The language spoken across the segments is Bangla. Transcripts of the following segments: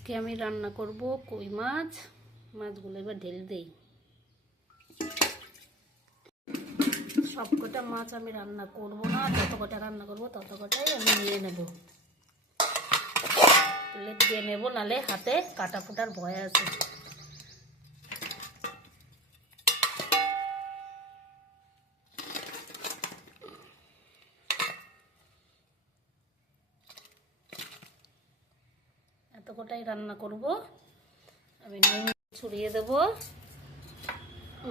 আজকে আমি রান্না করব কই মাছ। মাছগুলো এবার ঢেলে দেই। সবকটা মাছ আমি রান্না করব না, যত কটা রান্না করব তত কটাই আমি নিয়ে নেব। প্লেট দিয়ে নেব, নালে হাতে কাটা ফুটার ভয় আছে। এত কটাই রান্না করব। আমি নুন ছড়িয়ে দেবো,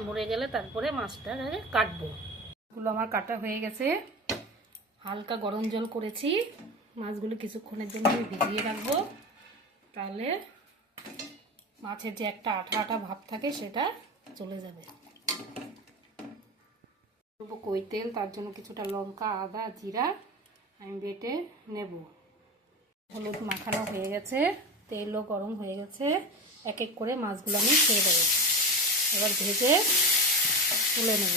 মরে গেলে তারপরে মাছটা কাটবো। এগুলো আমার কাটা হয়ে গেছে। হালকা গরম জল করেছি। মাছগুলো কিছুক্ষণের জন্য আমি ভিজিয়ে রাখবো, তাহলে মাছের যে একটা আঠা আঠা ভাব থাকে সেটা চলে যাবে। কই তেল, তার জন্য কিছুটা লঙ্কা, আদা, জিরা আমি বেটে নেব। হলুদ মাখানো হয়ে গেছে, তেলও গরম হয়ে গেছে। এক এক করে মাছগুলো আমি ছেড়ে দেবো। এবার ভেজে তুলে নেব।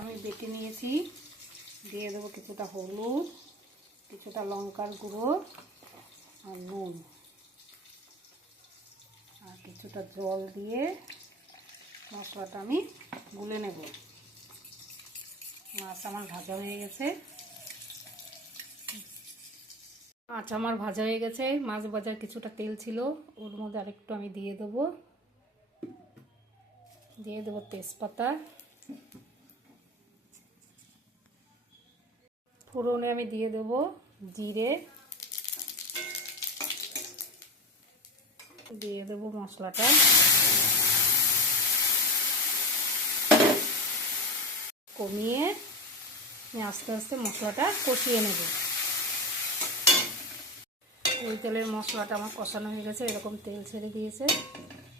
আমি বেটে নিয়েছি, দিয়ে দেবো কিছুটা হলুদ, কিছুটা লঙ্কার গুঁড়ো আর নুন, আর কিছুটা জল দিয়ে মশলাটা আমি গুলে নেব। মাছ আমার ভাজা হয়ে গেছে। মাছ ভাজার কিছুটা তেল ছিল, ওর মধ্যে আরেকটু আমি দিয়ে দেবো তেজপাতা। ফোড়নে আমি দিয়ে দেবো জিরে, দিয়ে দেবো মশলাটা। কমিয়ে আমি আস্তে আস্তে মশলাটা কষিয়ে নেব। ওই তেলের মশলাটা আমার কষানো হয়ে গেছে, এরকম তেল ছেড়ে দিয়েছে।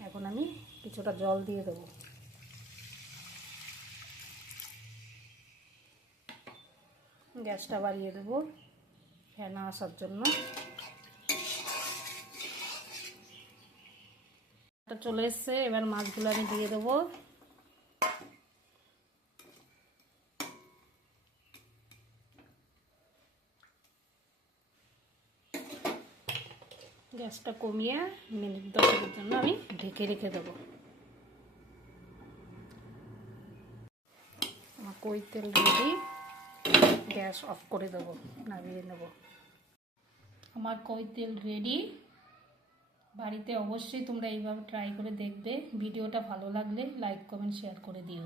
এখন আমি কিছুটা জল দিয়ে দেবো। গ্যাসটা বাড়িয়ে দেবো ফেনা আসার জন্য। চলে এসছে, এবার মাছগুলো আমি দিয়ে দেবো। গ্যাসটা কমিয়ে মিনিট 10-এর জন্য আমি ঢেকে রেখে দেবো। আমার কই তেল রেডি, গ্যাস অফ করে দেবো, নামিয়ে নেব। আমার কই তেল রেডি। বাড়িতে অবশ্যই তোমরা এইভাবে ট্রাই করে দেখবে। ভিডিওটা ভালো লাগলে লাইক, কমেন্ট, শেয়ার করে দিও।